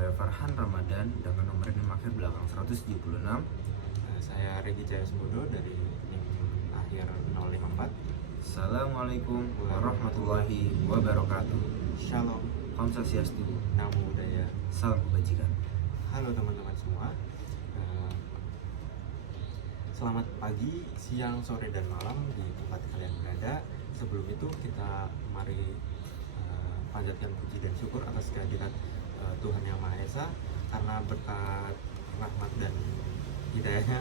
saya Farhan Ramadan dengan nomor NIM akhir belakang 176. Saya Regi Jaya Sembodo dari NIM akhir 054. Assalamualaikum warahmatullahi wabarakatuh. Shalom, Om Swastiastu, Namo Buddhaya. salam kebajikan. Halo teman-teman semua. Selamat pagi, siang, sore, dan malam di tempat kalian berada. Sebelum itu kita mari panjatkan puji dan syukur atas kehadirat Tuhan Yang Maha Esa, karena berkat rahmat dan hidayahnya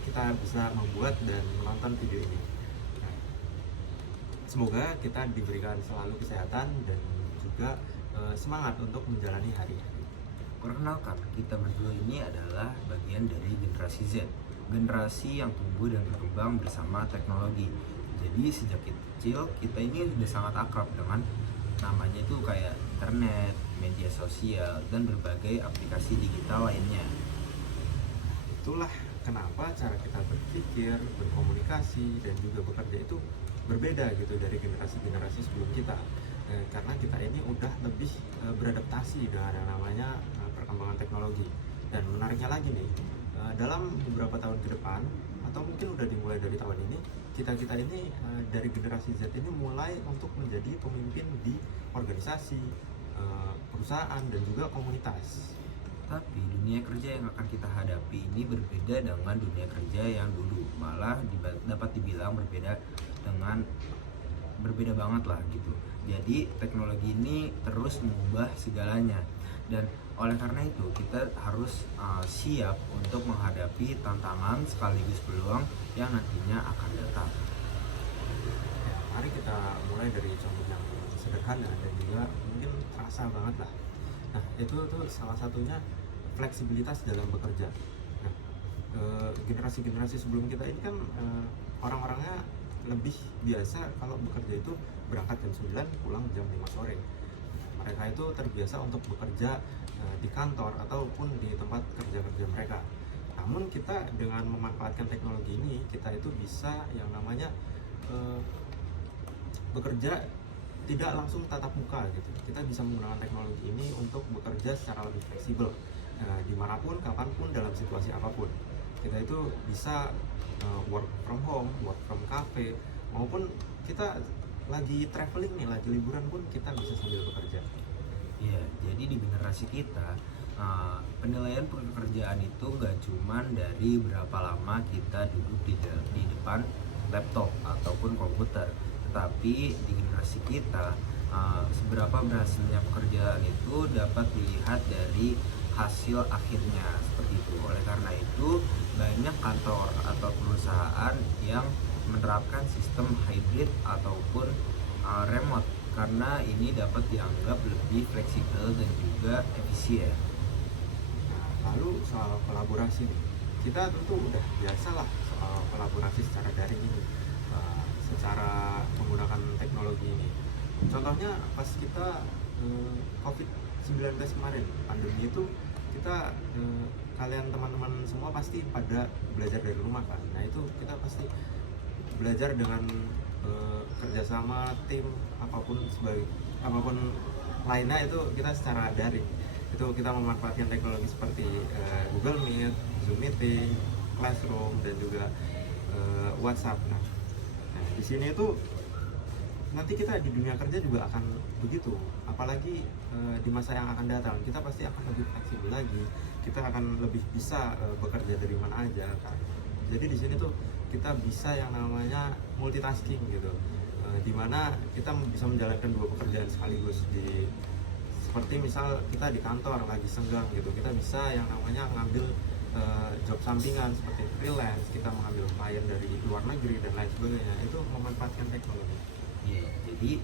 kita bisa membuat dan menonton video ini. Semoga kita diberikan selalu kesehatan dan juga semangat untuk menjalani hari-hari. Perkenalkan, kita berdua ini adalah bagian dari generasi Z, generasi yang tumbuh dan berkembang bersama teknologi. Jadi sejak kecil kita ini sudah sangat akrab dengan namanya itu kayak internet, media sosial, dan berbagai aplikasi digital lainnya. Itulah kenapa cara kita berpikir, berkomunikasi, dan juga bekerja itu berbeda gitu dari generasi-generasi sebelum kita. Karena kita ini udah lebih beradaptasi dengan yang namanya perkembangan teknologi. Dan menariknya lagi nih, dalam beberapa tahun ke depan, atau mungkin udah dimulai dari tahun ini, kita ini dari generasi Z ini mulai untuk menjadi pemimpin di organisasi, perusahaan, dan juga komunitas. Tapi dunia kerja yang akan kita hadapi ini berbeda dengan dunia kerja yang dulu. Malah dapat dibilang berbeda banget lah gitu. Jadi teknologi ini terus mengubah segalanya, dan oleh karena itu kita harus siap untuk menghadapi tantangan sekaligus peluang yang nantinya akan datang. Ya, mari kita mulai dari contoh yang sederhana dan juga mungkin terasa banget lah. Nah, itu tuh salah satunya fleksibilitas dalam bekerja. Nah, generasi-generasi sebelum kita ini kan orang-orangnya lebih biasa kalau bekerja itu berangkat jam 9, pulang jam 5 sore. Mereka itu terbiasa untuk bekerja di kantor ataupun di tempat kerja-kerja mereka. Namun kita dengan memanfaatkan teknologi ini, kita itu bisa yang namanya bekerja tidak langsung tatap muka gitu. Kita bisa menggunakan teknologi ini untuk bekerja secara lebih fleksibel, dimanapun, kapanpun, dalam situasi apapun. Kita itu bisa work from home, work from cafe, maupun kita lagi traveling nih, lagi liburan pun kita bisa sambil bekerja. Ya, jadi di generasi kita penilaian pekerjaan itu gak cuman dari berapa lama kita duduk di depan laptop ataupun komputer, tetapi di generasi kita seberapa berhasilnya pekerjaan itu dapat dilihat dari hasil akhirnya, seperti itu. Oleh karena itu banyak kantor atau perusahaan yang menerapkan sistem hybrid ataupun remote, karena ini dapat dianggap lebih fleksibel dan juga efisien. Nah, lalu soal kolaborasi nih, kita tentu udah biasa lah soal kolaborasi secara daring ini, secara menggunakan teknologi ini. Contohnya pas kita COVID-19 kemarin, pandemi itu, kita kalian teman-teman semua pasti pada belajar dari rumah kan. Nah, itu kita pasti belajar dengan kerjasama tim apapun lainnya, itu kita secara daring. Itu kita memanfaatkan teknologi seperti Google Meet, Zoom Meeting, Classroom, dan juga WhatsApp. Nah, di sini itu nanti kita di dunia kerja juga akan begitu, apalagi di masa yang akan datang kita pasti akan lebih fleksibel lagi, kita akan lebih bisa bekerja dari mana aja kan. Jadi di sini tuh kita bisa yang namanya multitasking gitu, dimana kita bisa menjalankan dua pekerjaan sekaligus. Seperti misal kita di kantor lagi senggang gitu, kita bisa yang namanya ngambil job sampingan seperti freelance, kita mengambil klien dari luar negeri dan lain sebagainya. Itu memanfaatkan teknologi. Ya, jadi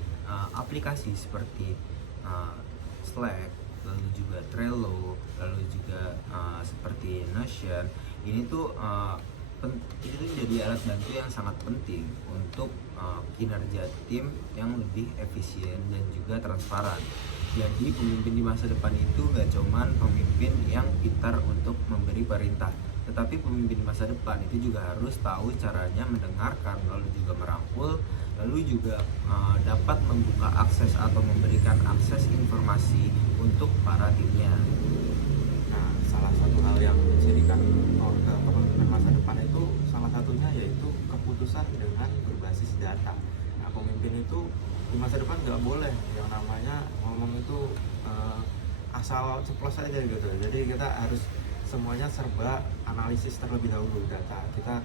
aplikasi seperti Slack, lalu juga Trello, lalu juga seperti Notion, ini tuh itu jadi alat bantu yang sangat penting untuk kinerja tim yang lebih efisien dan juga transparan. Jadi pemimpin di masa depan itu gak cuman pemimpin yang pintar untuk memberi perintah, tetapi pemimpin di masa depan itu juga harus tahu caranya mendengarkan, lalu juga merangkul, lalu juga dapat membuka akses atau memberikan akses informasi untuk para timnya. Nah, salah satu hal yang menjadikan kepemimpinan masa depan itu salah satunya yaitu keputusan dengan berbasis data. Nah, pemimpin itu di masa depan nggak boleh yang namanya ngomong itu asal ceplos aja gitu. Jadi kita harus semuanya serba analisis terlebih dahulu data. Kita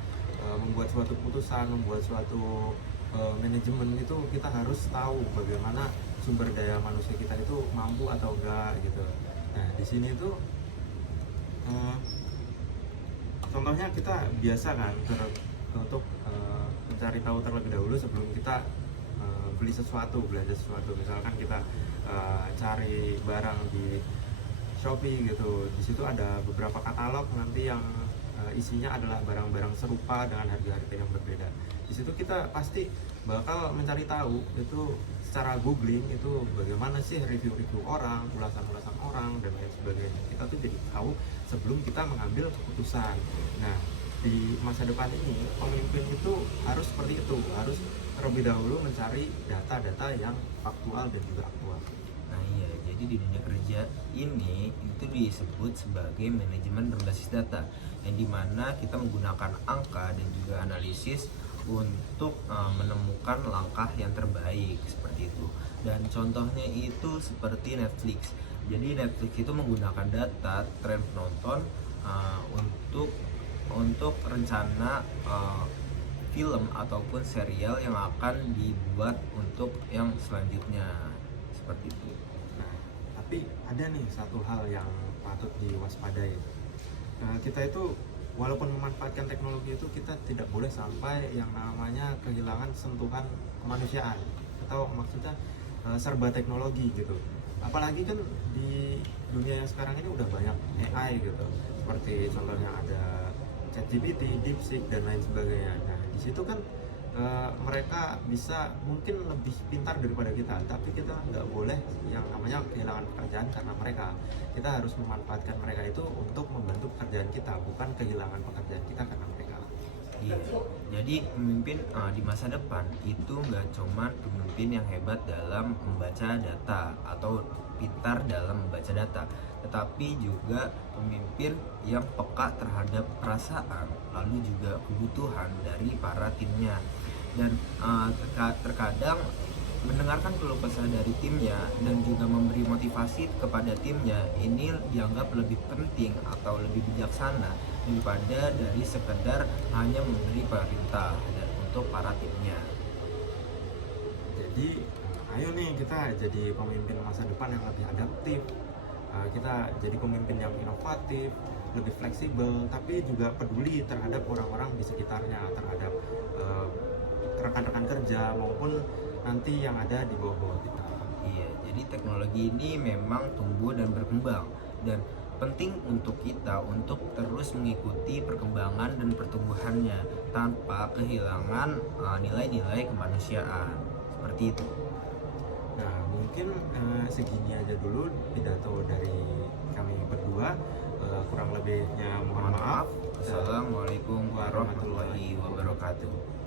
membuat suatu keputusan, membuat suatu manajemen itu kita harus tahu bagaimana sumber daya manusia kita itu mampu atau enggak gitu. Nah, di sini tuh contohnya kita biasa kan untuk mencari tahu terlebih dahulu sebelum kita beli sesuatu, belanja sesuatu. Misalkan kita cari barang di Shopee gitu, di situ ada beberapa katalog nanti yang isinya adalah barang-barang serupa dengan harga-harga yang berbeda. Di situ kita pasti bakal mencari tahu itu secara googling itu bagaimana sih review-review orang, ulasan-ulasan orang dan lain sebagainya. Kita tuh jadi tahu sebelum kita mengambil keputusan. Nah, di masa depan ini pemimpin itu harus seperti itu, harus terlebih dahulu mencari data-data yang faktual dan juga aktual. Nah iya, jadi di dunia kerja ini itu disebut sebagai manajemen berbasis data, yang dimana kita menggunakan angka dan juga analisis untuk menemukan langkah yang terbaik seperti itu. Dan contohnya itu seperti Netflix. Jadi Netflix itu menggunakan data tren penonton untuk rencana film ataupun serial yang akan dibuat untuk yang selanjutnya seperti itu. Nah, tapi ada nih satu hal yang patut diwaspadai. Kita itu walaupun memanfaatkan teknologi itu kita tidak boleh sampai yang namanya kehilangan sentuhan kemanusiaan atau maksudnya serba teknologi gitu. Apalagi kan di dunia yang sekarang ini udah banyak AI gitu. Seperti contohnya ada ChatGPT, DeepSeek dan lain sebagainya. Nah, di situ kan mereka bisa mungkin lebih pintar daripada kita, tapi kita nggak boleh yang namanya kehilangan pekerjaan karena mereka. Kita harus memanfaatkan mereka itu untuk membantu pekerjaan kita, bukan kehilangan pekerjaan kita karena mereka. Iya, jadi pemimpin di masa depan itu nggak cuma pemimpin yang hebat dalam membaca data atau pintar dalam membaca data, tetapi juga pemimpin yang peka terhadap perasaan, lalu juga kebutuhan dari para timnya. Dan terkadang mendengarkan keluh kesah dari timnya dan juga memberi motivasi kepada timnya ini dianggap lebih penting atau lebih bijaksana daripada dari sekedar hanya memberi perintah dan untuk para timnya. Jadi ayo nih kita jadi pemimpin masa depan yang lebih adaptif. Kita jadi pemimpin yang inovatif, lebih fleksibel, tapi juga peduli terhadap orang-orang di sekitarnya, terhadap rekan-rekan kerja maupun nanti yang ada di bawah-bawah kita. Iya, jadi teknologi ini memang tumbuh dan berkembang dan penting untuk kita untuk terus mengikuti perkembangan dan pertumbuhannya tanpa kehilangan nilai-nilai kemanusiaan. Seperti itu. Nah, mungkin segini aja dulu pidato dari kami berdua. Kurang lebihnya mohon maaf. Assalamualaikum warahmatullahi wabarakatuh.